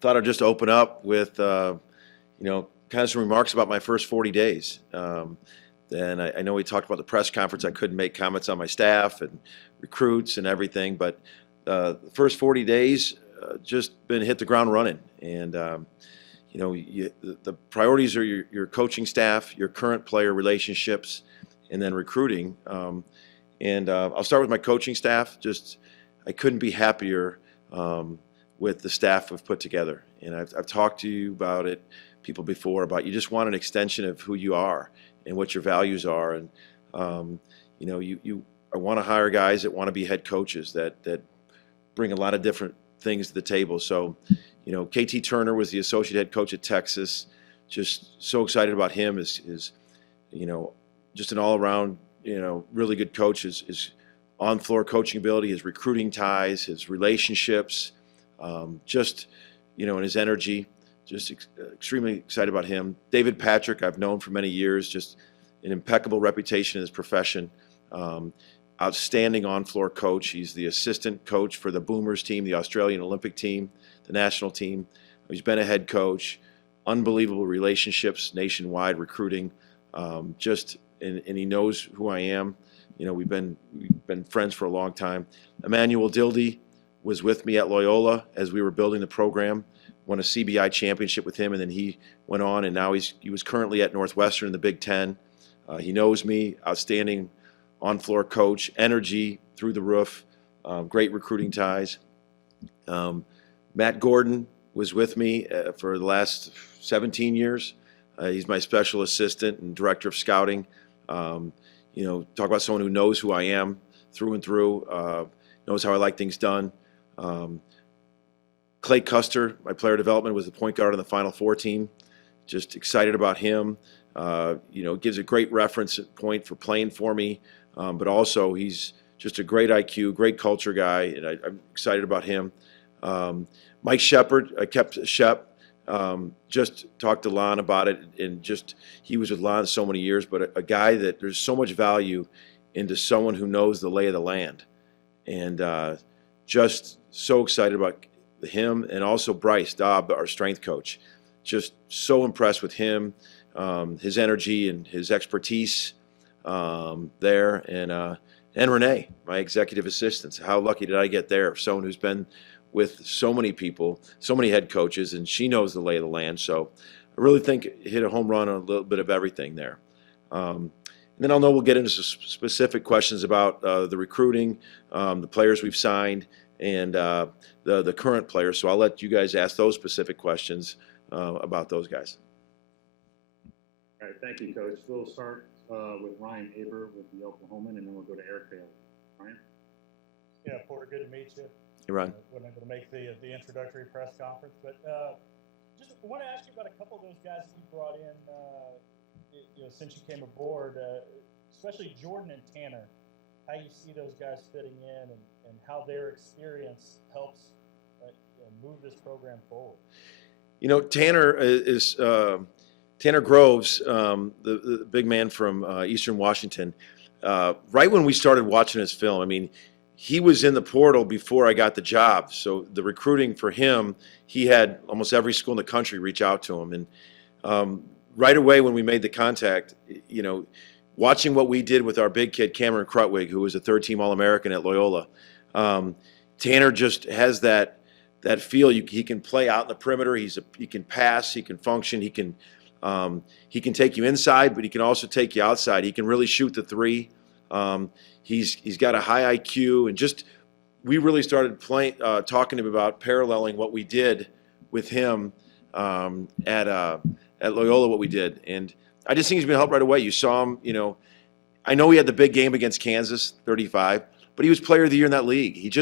thought I'd just open up with, kind of some remarks about my first 40 days. And I know we talked about the press conference. I couldn't make comments on my staff and recruits and everything, but the first 40 days just been hit the ground running. And, the priorities are your coaching staff, your current player relationships, and then recruiting. I'll start with my coaching staff. I couldn't be happier with the staff we've put together. And I've talked to you about it, people before, about you just want an extension of who you are and what your values are. And, I want to hire guys that want to be head coaches that bring a lot of different things to the table. So, KT Turner was the associate head coach at Texas. Just so excited about him. Is just an all-around, really good coach. His on-floor coaching ability, his recruiting ties, his relationships, and his energy. Just extremely excited about him. David Patrick, I've known for many years, just an impeccable reputation in his profession. Outstanding on-floor coach. He's the assistant coach for the Boomers team, the Australian Olympic team, the national team. He's been a head coach. Unbelievable relationships nationwide, recruiting. And he knows who I am. We've been friends for a long time. Emmanuel Dildy was with me at Loyola as we were building the program. Won a CBI championship with him, and then he went on, and now he was currently at Northwestern in the Big Ten. He knows me. Outstanding on-floor coach, energy through the roof, great recruiting ties. Matt Gordon was with me for the last 17 years. He's my special assistant and director of scouting. Talk about someone who knows who I am through and through, knows how I like things done. Clay Custer, my player development, was the point guard on the Final Four team. Just excited about him. Gives a great reference point for playing for me, but also he's just a great IQ, great culture guy, and I'm excited about him. Mike Shepard, I kept Shep. Just talked to Lon about it, and he was with Lon so many years, but a guy that there's so much value into someone who knows the lay of the land, and just so excited about him. And also Bryce Dobb, our strength coach, just so impressed with him, his energy and his expertise there, and Renee, my executive assistant. How lucky did I get there? Someone who's been with so many people, so many head coaches, and she knows the lay of the land. So I really think hit a home run on a little bit of everything there. And then I'll know we'll get into some specific questions about the recruiting, the players we've signed, and the current players. So I'll let you guys ask those specific questions about those guys. All right, thank you, Coach. We'll start with Ryan Aber with the Oklahoman, and then we'll go to Eric Bale. Ryan? Yeah, Porter, good to meet you. Hey, Ryan. Wasn't able to make the introductory press conference, but just want to ask you about a couple of those guys that you brought in, since you came aboard, especially Jordan and Tanner. How you see those guys fitting in, and how their experience helps move this program forward. Tanner is Tanner Groves, the big man from Eastern Washington. Right when we started watching his film, he was in the portal before I got the job. So the recruiting for him, he had almost every school in the country reach out to him. And right away when we made the contact, watching what we did with our big kid, Cameron Krutwig, who was a third-team All-American at Loyola, Tanner just has that feel. He can play out in the perimeter. He can pass. He can function. He can take you inside, but he can also take you outside. He can really shoot the three. He's got a high IQ, and we really started talking to him about paralleling what we did with him at Loyola, what we did, and I just think he's going to help right away. You saw him, I know he had the big game against Kansas, 35, but he was player of the year in that league.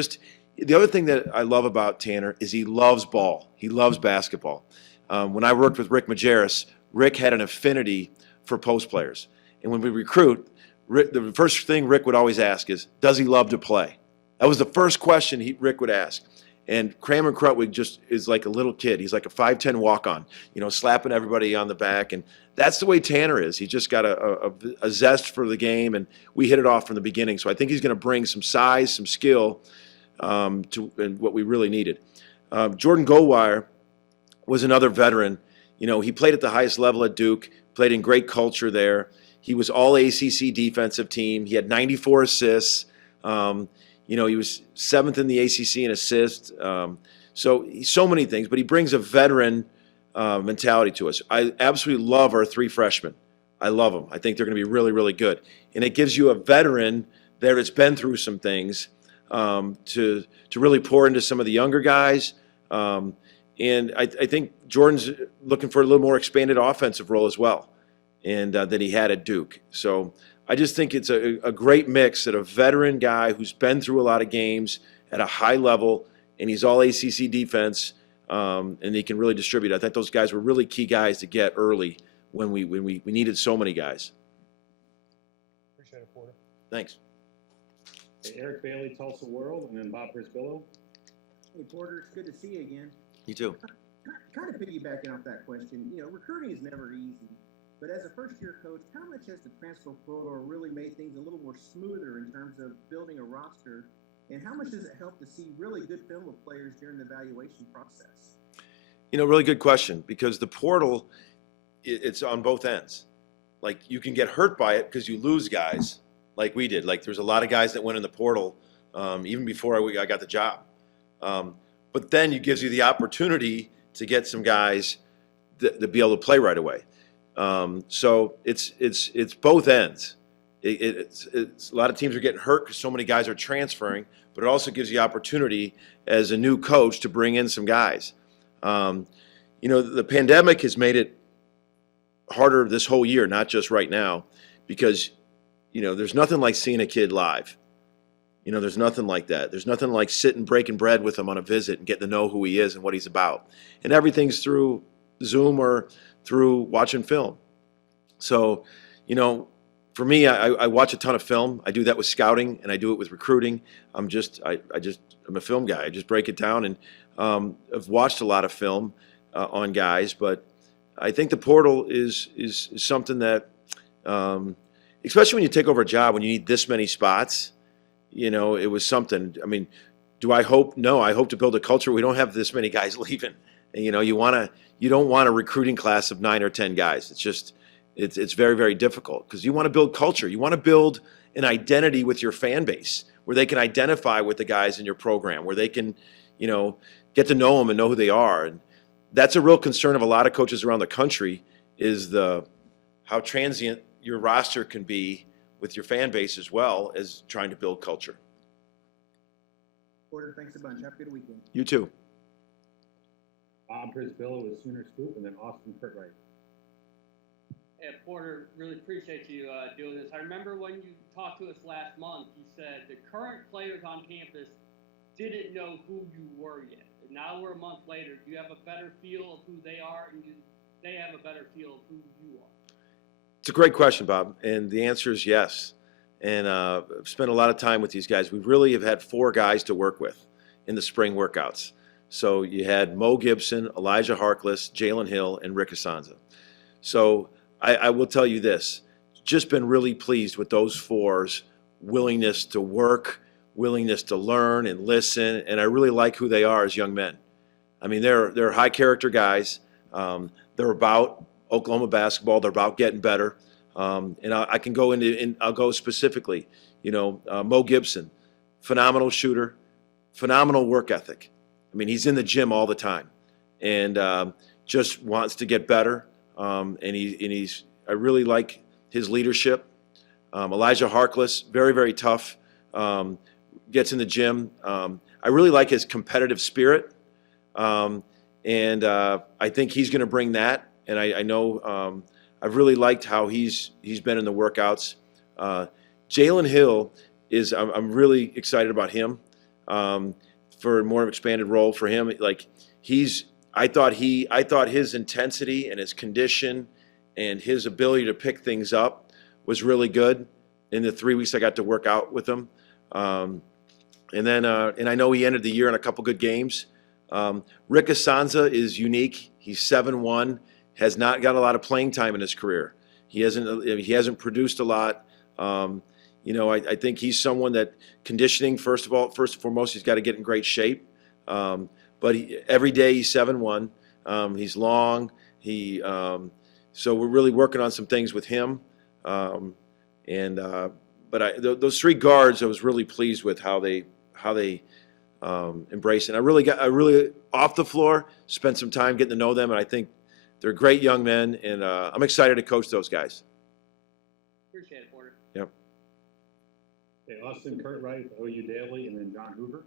The other thing that I love about Tanner is he loves ball. He loves basketball. When I worked with Rick Majerus, Rick had an affinity for post players. And when we recruit, the first thing Rick would always ask is, does he love to play? That was the first question Rick would ask. And Cameron Krutwig just is like a little kid. He's like a 5'10" walk-on, slapping everybody on the back. And that's the way Tanner is. He just got a zest for the game, and we hit it off from the beginning. So I think he's going to bring some size, some skill to what we really needed. Jordan Goldwire was another veteran. You know, he played at the highest level at Duke, played in great culture there. He was all ACC defensive team. He had 94 assists. You know, he was 7th in the ACC in assists. So many things, but he brings a veteran mentality to us. I absolutely love our 3 freshmen. I love them. I think they're going to be really, really good. And it gives you a veteran there that's been through some things to really pour into some of the younger guys. And I think Jordan's looking for a little more expanded offensive role as well, and that he had at Duke. So I just think it's a great mix that a veteran guy who's been through a lot of games at a high level, and he's all ACC defense, and he can really distribute. I think those guys were really key guys to get early when we needed so many guys. Appreciate it, Porter. Thanks. Eric Bailey, Tulsa World, and then Bob Prisbillo. Hey, Porter, it's good to see you again. You too. Kind of piggybacking off that question, you know, recruiting is never easy, but as a first-year coach, how much has the transfer portal really made things a little more smoother in terms of building a roster, and how much does it help to see really good film of players during the evaluation process? You know, really good question, because the portal, it's on both ends. Like, you can get hurt by it because you lose guys like we did. Like, there's a lot of guys that went in the portal even before I got the job. But then it gives you the opportunity to get some guys to be able to play right away. So it's both ends. It's a lot of teams are getting hurt because so many guys are transferring, but it also gives you opportunity as a new coach to bring in some guys. You know, the pandemic has made it harder this whole year, not just right now, because, you know, there's nothing like seeing a kid live. You know, there's nothing like that. There's nothing like sitting breaking bread with him on a visit and getting to know who he is and what he's about. And everything's through Zoom or through watching film. So, you know, for me, I watch a ton of film. I do that with scouting and I do it with recruiting. I'm a film guy. I just break it down, and I've watched a lot of film on guys, but I think the portal is something that, especially when you take over a job, when you need this many spots, you know, it was something. I mean, do I hope? No, I hope to build a culture where we don't have this many guys leaving. And, you know, you don't want a recruiting class of 9 or 10 guys. It's just, it's very, very difficult because you want to build culture. You want to build an identity with your fan base where they can identify with the guys in your program, where they can, you know, get to know them and know who they are. And that's a real concern of a lot of coaches around the country, is how transient your roster can be with your fan base as well as trying to build culture. Porter, thanks a bunch. Have a good weekend. You too. Bob Prisbillo with Sooner Scoop, and then Austin Curtright. Hey, Porter, really appreciate you doing this. I remember when you talked to us last month, you said the current players on campus didn't know who you were yet. And now we're a month later. Do you have a better feel of who they are, and do they have a better feel of who you are? It's a great question, Bob, and the answer is yes. And I've spent a lot of time with these guys. We really have had 4 guys to work with in the spring workouts. So you had Mo Gibson, Elijah Harkless, Jalen Hill, and Rick Asanza. So I will tell you this, just been really pleased with those 4's willingness to work, willingness to learn and listen, and I really like who they are as young men. I mean, they're high character guys. They're about Oklahoma basketball. They're about getting better. And I can go into, and I'll go specifically, you know, Mo Gibson, phenomenal shooter, phenomenal work ethic. I mean, he's in the gym all the time, and just wants to get better. I really like his leadership. Elijah Harkless, very, very tough, gets in the gym. I really like his competitive spirit, and I think he's going to bring that. And I know I've really liked how he's been in the workouts. Jalen Hill I'm really excited about him for a more expanded role for him. Like I thought his intensity and his condition and his ability to pick things up was really good in the 3 weeks I got to work out with him. And I know he ended the year in a couple good games. Rick Asanza is unique. He's 7'1", has not got a lot of playing time in his career. He hasn't produced a lot. You know, I think he's someone that conditioning, first and foremost, he's got to get in great shape. But every day he's 7'1". He's long. So we're really working on some things with him. But those three guards, I was really pleased with how they embrace it. I really off the floor spent some time getting to know them, and I think they're great young men, and I'm excited to coach those guys. Appreciate it, Porter. Yep. Okay, Austin Curtright, OU Daily, and then John Hoover.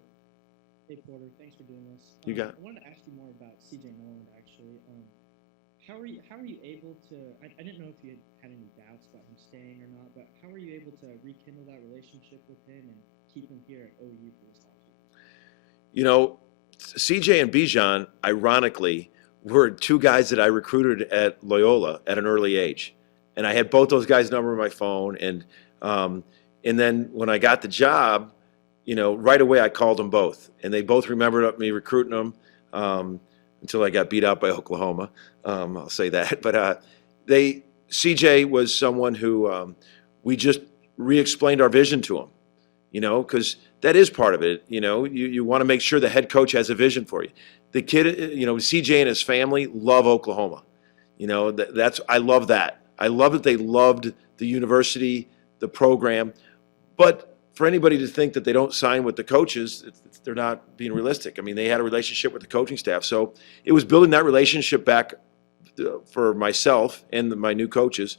Hey Porter, thanks for doing this. You got it. I wanted to ask you more about CJ Noland actually. How are you able to? I didn't know if you had any doubts about him staying or not, but how are you able to rekindle that relationship with him and keep him here at OU for this offseason? You know, CJ and Bijan, ironically, were two guys that I recruited at Loyola at an early age, and I had both those guys' number on my phone. And then when I got the job, you know, right away I called them both, and they both remembered me recruiting them until I got beat out by Oklahoma. I'll say that, but CJ was someone who we just re-explained our vision to him, you know, because that is part of it. You know, you want to make sure the head coach has a vision for you. The kid, you know, CJ and his family love Oklahoma. You know, I love that. I love that they loved the university, the program. But for anybody to think that they don't sign with the coaches, they're not being realistic. I mean, they had a relationship with the coaching staff. So it was building that relationship back for myself and my new coaches,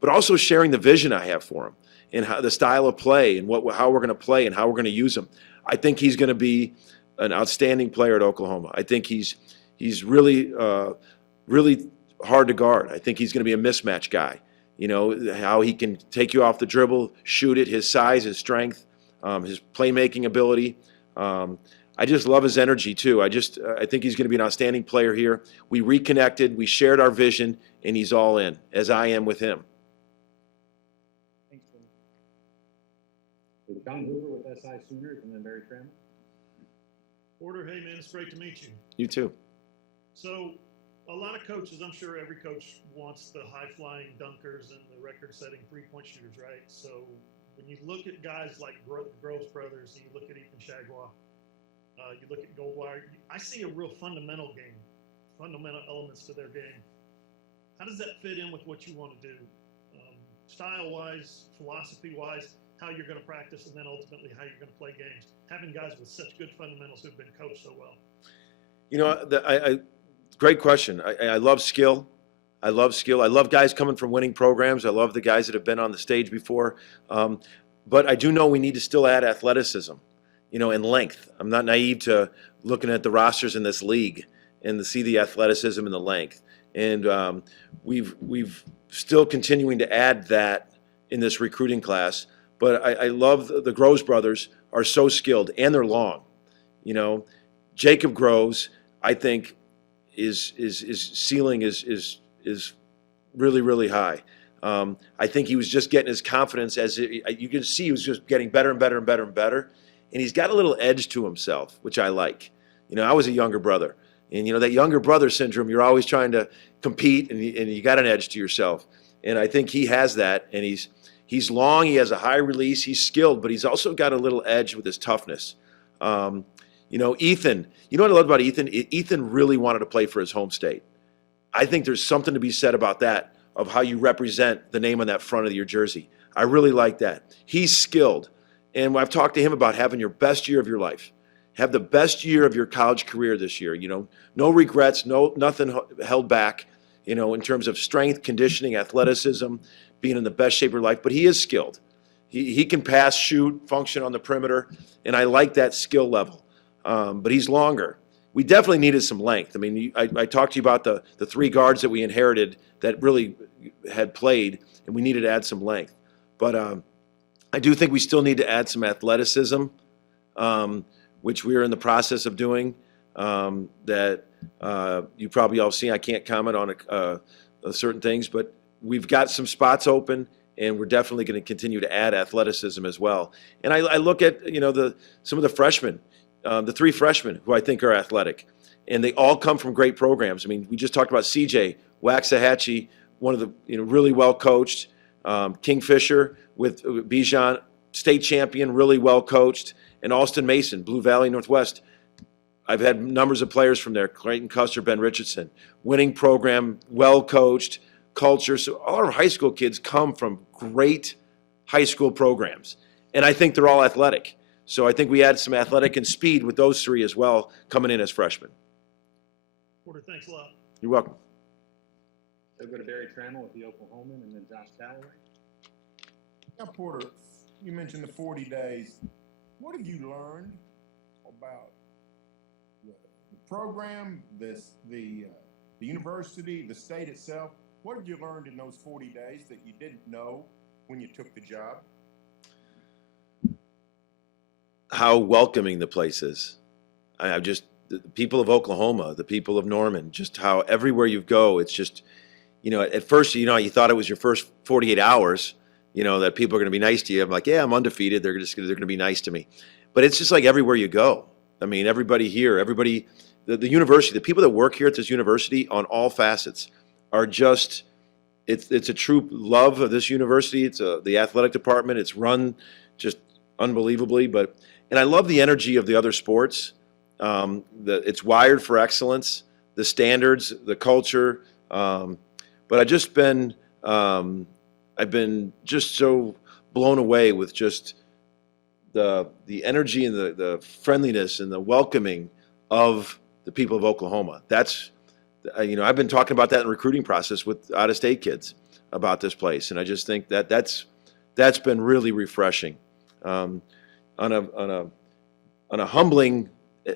but also sharing the vision I have for them and how, the style of play and how we're going to play and how we're going to use him. I think he's going to be an outstanding player at Oklahoma. I think he's really really hard to guard. I think he's going to be a mismatch guy. You know, how he can take you off the dribble, shoot it, his size, his strength, his playmaking ability. I just love his energy too. I think he's going to be an outstanding player here. We reconnected, we shared our vision, and he's all in, as I am with him. Thanks, Porter. Okay, John Hoover with SI Sooners, and then Barry Trammell. Porter, hey man, it's great to meet you. You too. So, a lot of coaches, I'm sure every coach wants the high-flying dunkers and the record-setting three-point shooters, right? So, when you look at guys like Groves brothers, you look at Ethan Shagwa, you look at Goldwire, I see a real fundamental game, fundamental elements to their game. How does that fit in with what you want to do? Style-wise, philosophy-wise, how you're going to practice, and then ultimately how you're going to play games. Having guys with such good fundamentals who've been coached so well. You know, great question. I love skill. I love skill. I love guys coming from winning programs. I love the guys that have been on the stage before. But I do know we need to still add athleticism, you know, and length. I'm not naive to looking at the rosters in this league and to see the athleticism and the length. And we've still continuing to add that in this recruiting class. But I love the Groves brothers are so skilled, and they're long. You know, Jacob Groves, I think, his ceiling is really, really high. I think he was just getting his confidence you can see he was just getting better and better and better and better. And he's got a little edge to himself, which I like. You know, I was a younger brother. And, you know, that younger brother syndrome, you're always trying to compete and you got an edge to yourself. And I think he has that. And he's long, he has a high release, he's skilled, but he's also got a little edge with his toughness. You know, Ethan, you know what I love about Ethan? Ethan really wanted to play for his home state. I think there's something to be said about that, of how you represent the name on that front of your jersey. I really like that. He's skilled. And I've talked to him about having your best year of your life. Have the best year of your college career this year. You know, no regrets, nothing held back, you know, in terms of strength, conditioning, athleticism, being in the best shape of your life. But he is skilled. He can pass, shoot, function on the perimeter, and I like that skill level. But he's longer. We definitely needed some length. I mean, I talked to you about the three guards that we inherited that really had played, and we needed to add some length. But I do think we still need to add some athleticism, which we're in the process of doing, that you probably all seen. I can't comment on certain things, but we've got some spots open, and we're definitely going to continue to add athleticism as well. And I look at, you know, some of the freshmen, the three freshmen who I think are athletic, and they all come from great programs. I mean, we just talked about CJ Waxahachie, one of the, you know, really well coached, Kingfisher with Bijan, state champion, really well coached, and Alston Mason, Blue Valley Northwest, I've had numbers of players from there, Clayton Custer, Ben Richardson, winning program, well coached, culture. So all our high school kids come from great high school programs. And I think they're all athletic. So I think we had some athletic and speed with those three as well coming in as freshmen. Porter, thanks a lot. You're welcome. We'll go to Barry Trammell with the Oklahoman, and then Josh Calloway. Now, Porter, you mentioned the 40 days. What have you learned about the program, the university, the state itself? What have you learned in those 40 days that you didn't know when you took the job? How welcoming the place is. I just, the people of Oklahoma, the people of Norman, just how everywhere you go, it's just, you know, at first, you know, you thought it was your first 48 hours, you know, that people are going to be nice to you. I'm like, yeah, I'm undefeated. They're going to be nice to me. But it's just like everywhere you go. I mean, everybody here, everybody, the university, the people that work here at this university on all facets are just, it's a true love of this university. It's the athletic department. It's run just unbelievably. And I love the energy of the other sports. It's wired for excellence, the standards, the culture. But I've been just so blown away with just the energy and the friendliness and the welcoming of the people of Oklahoma. That's, you know, I've been talking about that in the recruiting process with out-of-state kids about this place, and I just think that that's been really refreshing. On a humbling,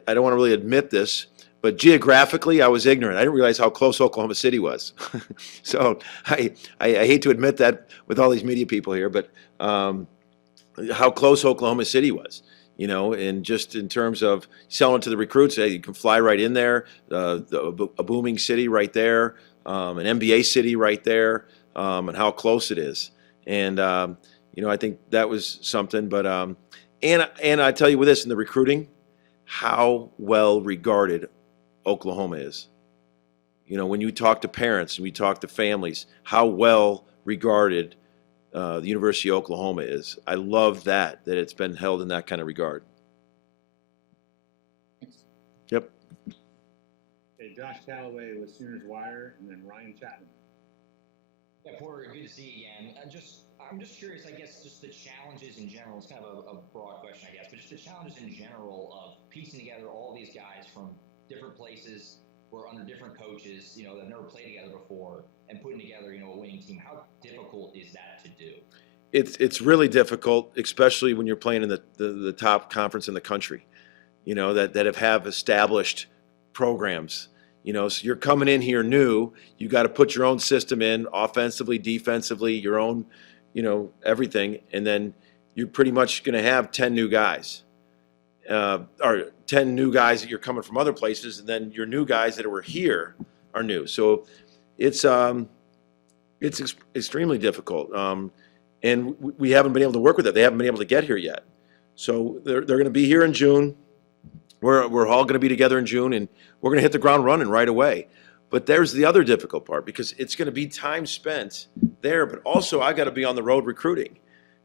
I don't want to really admit this, but geographically, I was ignorant. I didn't realize how close Oklahoma City was. So I hate to admit that with all these media people here, but how close Oklahoma City was, you know, and just in terms of selling to the recruits, hey, you can fly right in there, a booming city right there, an NBA city right there, and how close it is. And, you know, I think that was something, but, and I tell you with this, in the recruiting, how well regarded Oklahoma is. You know, when you talk to parents and we talk to families, how well regarded the University of Oklahoma is. I love that it's been held in that kind of regard. Yep. Okay, Josh Calloway with Sooners Wire, and then Ryan Chapman. Yeah, Porter, good to see you again. I'm just curious, I guess, just the challenges in general. It's kind of a broad question, I guess, but just the challenges in general of piecing together all these guys from different places, who are under different coaches, you know, that have never played together before, and putting together, you know, a winning team. How difficult is that to do? It's really difficult, especially when you're playing in the top conference in the country, you know, that have established programs. You know, so you're coming in here new, you got to put your own system in, offensively, defensively, your own, you know, everything, and then you're pretty much going to have 10 new guys. Or 10 new guys that you're coming from other places, and then your new guys that were here are new. So it's extremely difficult. And we haven't been able to work with it. They haven't been able to get here yet. So they're going to be here in June. We're all going to be together in June, and we're going to hit the ground running right away. But there's the other difficult part, because it's going to be time spent there, but also I got to be on the road recruiting.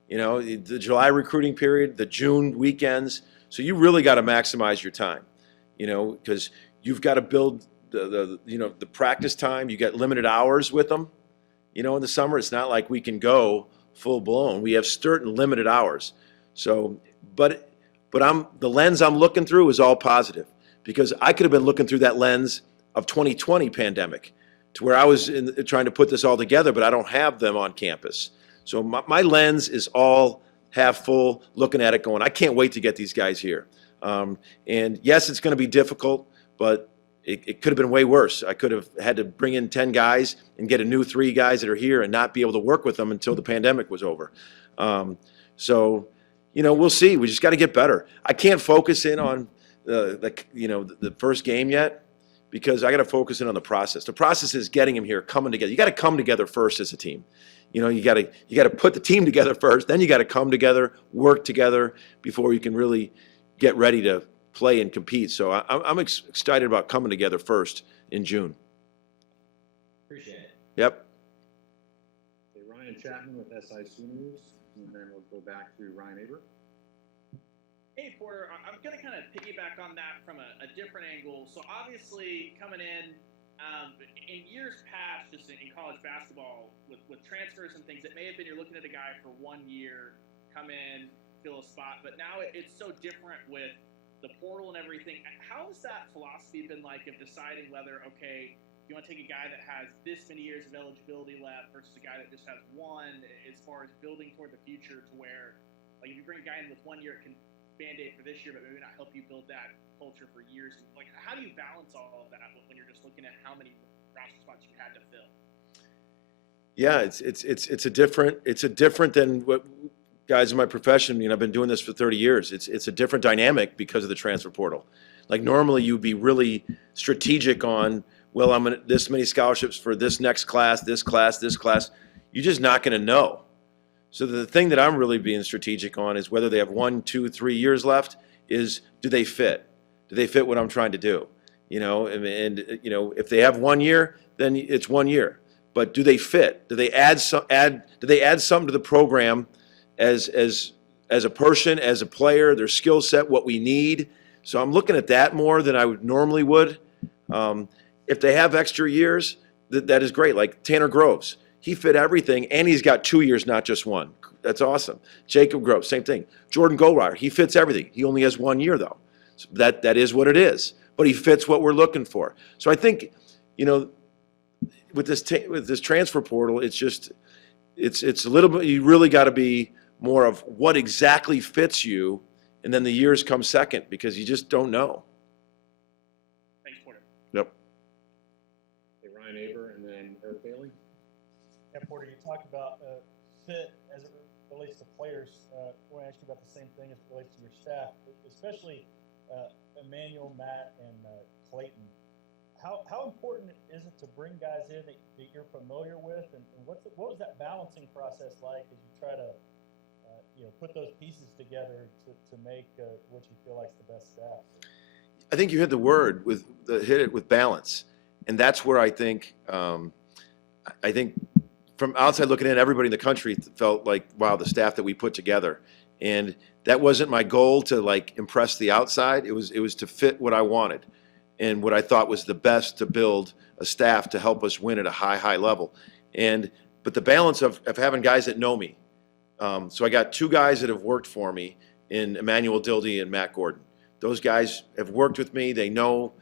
You know, the July recruiting period, the June weekends. So you really got to maximize your time, you know, because you've got to build the practice time. You got limited hours with them, you know, in the summer. It's not like we can go full blown. We have certain limited hours. So, but the lens I'm looking through is all positive, because I could have been looking through that lens of 2020 pandemic to where I was trying to put this all together, but I don't have them on campus. So my lens is all half full, looking at it going, I can't wait to get these guys here. And yes, it's going to be difficult, but it could have been way worse. I could have had to bring in 10 guys and get a new 3 guys that are here and not be able to work with them until the pandemic was over. So, you know, we'll see. We just got to get better. I can't focus in on the first game yet, because I got to focus in on the process. The process is getting them here, coming together. You got to come together first as a team. You know, you got to put the team together first, then you got to come together, work together before you can really get ready to play and compete. So I'm excited about coming together first in June. Appreciate it. Yep. Okay, Ryan Chapman with SI Sooners, and then we'll go back to Ryan Aber. Hey Porter, I'm going to kind of piggyback on that from a different angle. So obviously coming in years past, just in college basketball, with transfers and things, it may have been you're looking at a guy for 1 year, come in, fill a spot, but now it's so different with the portal and everything. How has that philosophy been like of deciding whether, okay, you want to take a guy that has this many years of eligibility left versus a guy that just has one, as far as building toward the future to where, like if you bring a guy in with 1 year, it can Band-Aid for this year, but maybe not help you build that culture for years. Like, how do you balance all of that when you're just looking at how many roster spots you had to fill? Yeah, it's a different than what guys in my profession. You know, I've been doing this for 30 years. It's a different dynamic because of the transfer portal. Like normally you'd be really strategic on, well, I'm gonna this many scholarships for this next class, this class, this class. You're just not going to know. So the thing that I'm really being strategic on is whether they have 1, 2, 3 years left. Is do they fit? Do they fit what I'm trying to do? You know, and you know, if they have 1 year, then it's 1 year. But do they fit? Do they add Do they add something to the program as a person, as a player, their skill set, what we need? So I'm looking at that more than I would normally would. If they have extra years, that is great. Like Tanner Groves, he fit everything, and he's got 2 years, not just one. That's awesome. Jacob Groves, same thing. Jordan Goldwire, he fits everything. He only has 1 year though. So that is what it is. But he fits what we're looking for. So I think, you know, with this transfer portal, it's a little bit. You really got to be more of what exactly fits you, and then the years come second because you just don't know. Thanks, Porter. Yep. Hey, Ryan Aber, and then Eric Bailey. Yeah, Porter, you talked about fit as it relates to players. I want to ask you about the same thing as it relates to your staff, especially Emmanuel, Matt, and Clayton. How important is it to bring guys in that you're familiar with, and what was that balancing process like as you try to put those pieces together to make what you feel like is the best staff? I think you hit hit it with balance, and that's where I think from outside looking in, everybody in the country felt like, wow, the staff that we put together, and that wasn't my goal to like impress the outside. It was to fit what I wanted and what I thought was the best to build a staff to help us win at a high level. But the balance of having guys that know me. So I got 2 guys that have worked for me in Emmanuel Dildy and Matt Gordon. Those guys have worked with me. They know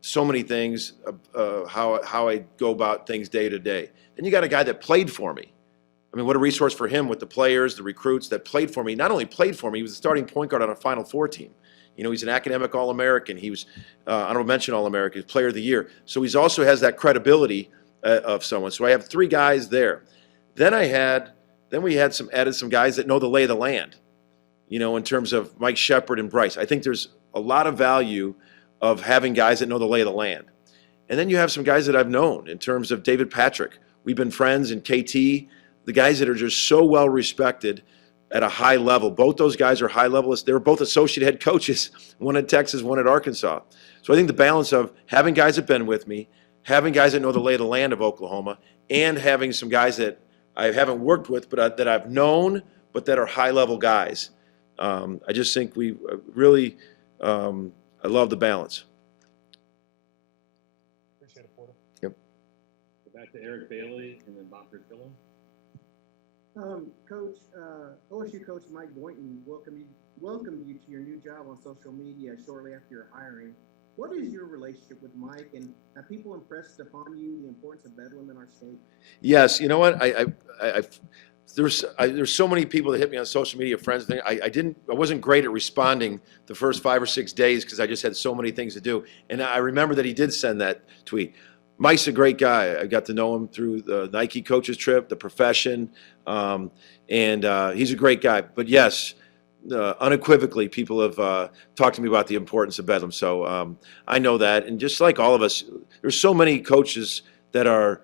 so many things, how I go about things day to day. Then you got a guy that played for me. I mean, what a resource for him with the players, the recruits that played for me. Not only played for me, he was a starting point guard on a Final Four team. You know, he's an academic All-American. He was honorable mention All-American, Player of the Year. So he's also has that credibility of someone. So I have 3 guys there. Then we had added some guys that know the lay of the land. You know, in terms of Mike Shepard and Bryce. I think there's a lot of value of having guys that know the lay of the land. And then you have some guys that I've known in terms of David Patrick. We've been friends, and KT, the guys that are just so well respected at a high level. Both those guys are high levelists. They were both associate head coaches, one at Texas, one at Arkansas. So I think the balance of having guys that have been with me, having guys that know the lay of the land of Oklahoma, and having some guys that I haven't worked with, but that I've known, but that are high-level guys. I just think we really, I love the balance. Appreciate it, Porter. Yep. Go back to Eric Bailey, and then Bob Priscilla. Coach, OSU coach Mike Boynton welcomed you to your new job on social media shortly after your hiring. What is your relationship with Mike, and have people impressed upon you the importance of Bedlam in our state? Yes, you know what? There's so many people that hit me on social media, friends. I wasn't great at responding the first 5 or 6 days because I just had so many things to do. And I remember that he did send that tweet. Mike's a great guy. I got to know him through the Nike coaches trip, the profession, and he's a great guy. But yes, unequivocally, people have talked to me about the importance of Bedlam. So I know that, and just like all of us, there's so many coaches that are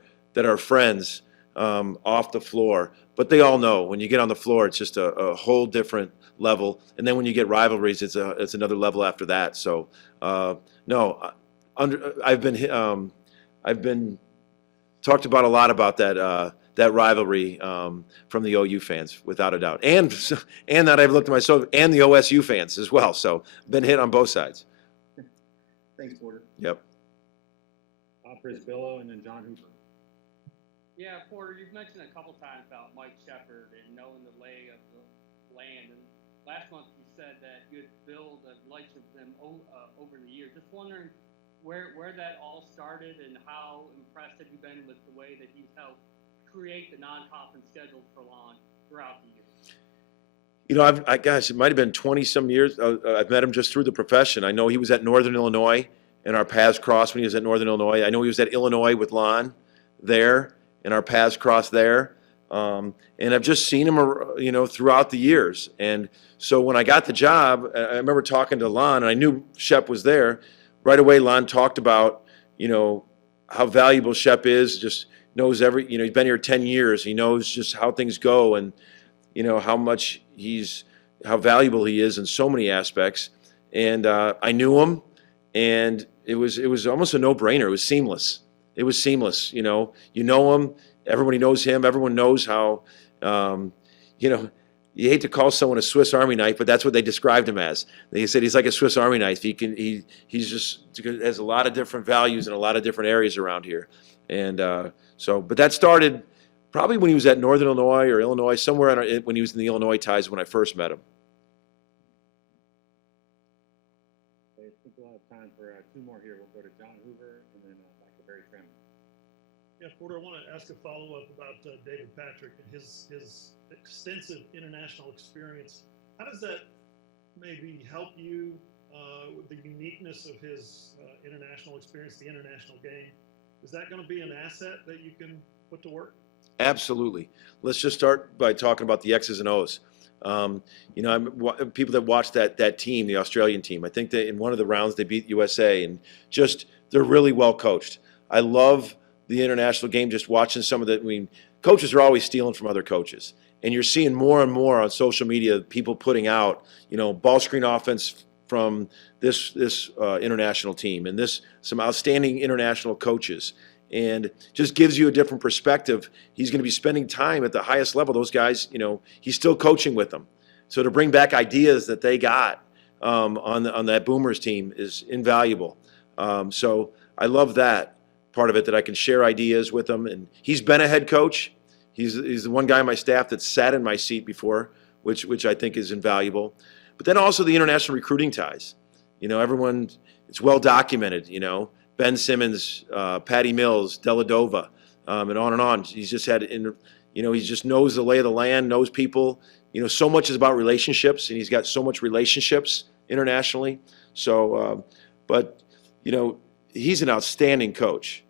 friends off the floor, but they all know when you get on the floor, it's just a whole different level. And then when you get rivalries, it's another level after that. So no, I've been talked about a lot about that that rivalry from the OU fans, without a doubt, and that I've looked at myself, and the OSU fans as well. So been hit on both sides. Thanks, Porter. Yep. Chris Billow and then John Hooper. Yeah, Porter, you've mentioned a couple times about Mike Shepard and knowing the lay of the land. And last month you said that you'd build a relationship with them over the years. Just wondering where that all started and how impressed have you been with the way that he's helped create the non-conference schedule for Lon throughout the year? You know, gosh, it might have been 20-some years. I've met him just through the profession. I know he was at Northern Illinois, and our paths crossed when he was at Northern Illinois. I know he was at Illinois with Lon there, and our paths crossed there. And I've just seen him, you know, throughout the years. And so when I got the job, I remember talking to Lon, and I knew Shep was there. Right away, Lon talked about, you know, how valuable Shep is, just knows you know, he's been here 10 years. He knows just how things go and, you know, how valuable he is in so many aspects. And I knew him, and it was almost a no-brainer. It was seamless. You know him. Everybody knows him. Everyone knows how, you know, you hate to call someone a Swiss Army knife, but that's what they described him as. They said he's like a Swiss Army knife. He's just has a lot of different values in a lot of different areas around here. And but that started probably when he was at Northern Illinois or Illinois, somewhere when he was in the Illinois ties when I first met him. I think we'll have time for two more here. We'll go to John Hoover and then back to Barry Trim. Yeah, Porter, I want to ask a follow-up about David Patrick and his extensive international experience. How does that maybe help you with the uniqueness of his international experience, the international game? Is that going to be an asset that you can put to work? Absolutely. Let's just start by talking about the X's and O's. You know, people that watch that team, the Australian team, I think that in one of the rounds they beat USA, and just they're really well coached. I love the international game, just watching some of the, I mean, coaches are always stealing from other coaches. And you're seeing more and more on social media, people putting out, you know, ball screen offense from this international team, and some outstanding international coaches. And just gives you a different perspective. He's going to be spending time at the highest level. Those guys, you know, he's still coaching with them. So to bring back ideas that they got on that Boomers team is invaluable. So I love that part of it, that I can share ideas with him. And he's been a head coach. He's the one guy on my staff that sat in my seat before, which I think is invaluable. But then also the international recruiting ties. You know, it's well documented, you know. Ben Simmons, Patty Mills, Deladova, and on and on. He's just you know, he just knows the lay of the land, knows people. You know, so much is about relationships, and he's got so much relationships internationally. So, but, you know, he's an outstanding coach,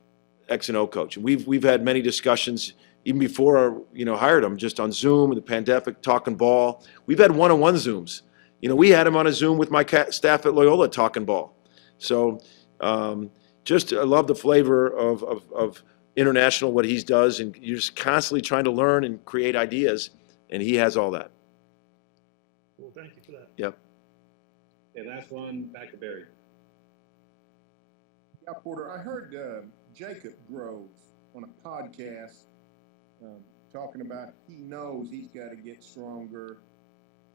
X and O coach. And we've had many discussions even before, you know, hired him, just on Zoom and the pandemic, talking ball. We've had one-on-one Zooms. You know, we had him on a Zoom with my staff at Loyola talking ball. So, I love the flavor of international, what he does, and you're just constantly trying to learn and create ideas, and he has all that. Well, thank you for that. Yep. Okay, last one, back to Barry. Yeah, Porter, I heard Jacob Groves on a podcast talking about he knows he's got to get stronger.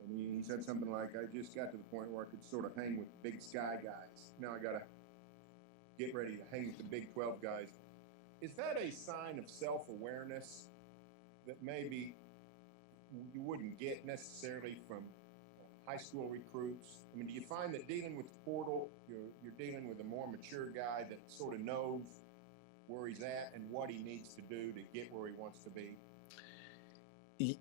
And he said something like, I just got to the point where I could sort of hang with the Big Sky guys. Now I got to get ready to hang with the Big 12 guys. Is that a sign of self-awareness that maybe you wouldn't get necessarily from high school recruits? I mean, do you find that dealing with the portal, you're dealing with a more mature guy that sort of knows where he's at and what he needs to do to get where he wants to be?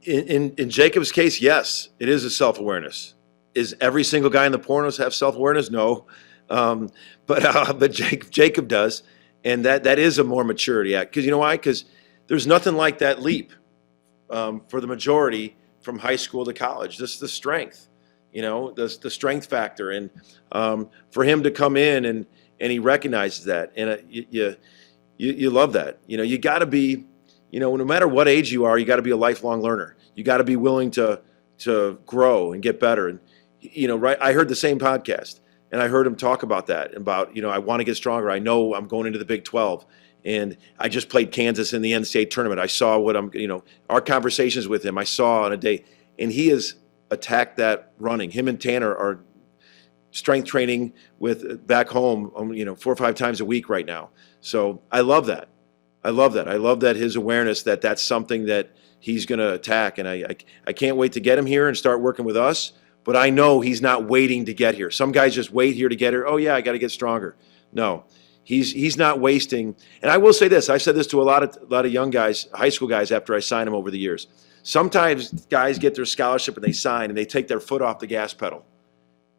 In Jacob's case, yes, it is a self-awareness. Is every single guy in the pornos have self-awareness? No. But Jacob does, and that is a more maturity act. Because you know why? Because there's nothing like that leap for the majority from high school to college. This is the strength, you know, the strength factor, and for him to come in and he recognizes that, and you love that. You know, you got to be, you know, no matter what age you are, you got to be a lifelong learner. You got to be willing to grow and get better. And you know, right? I heard the same podcast. And I heard him talk about that, about, you know, I want to get stronger. I know I'm going into the Big 12. And I just played Kansas in the NCAA tournament. I saw what our conversations with him, I saw on a day. And he has attacked that running. Him and Tanner are strength training with back home, 4 or 5 times a week right now. So I love that. I love that his awareness that that's something that he's going to attack. And I can't wait to get him here and start working with us. But I know he's not waiting to get here. Some guys just wait here to get here. Oh yeah, I got to get stronger. No, he's not wasting. And I will say this: I've said this to a lot of young guys, high school guys, after I sign them over the years. Sometimes guys get their scholarship and they sign and they take their foot off the gas pedal,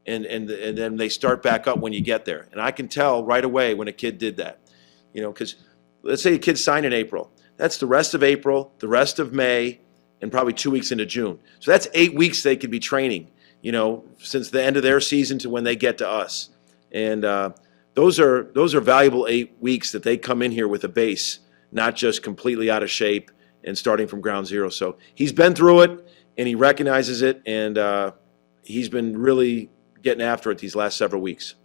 and then they start back up when you get there. And I can tell right away when a kid did that, because let's say a kid signed in April. That's the rest of April, the rest of May, and probably 2 weeks into June. So that's 8 weeks they could be training, since the end of their season to when they get to us. And those are valuable 8 weeks that they come in here with a base, not just completely out of shape and starting from ground zero. So he's been through it and he recognizes it, and he's been really getting after it these last several weeks.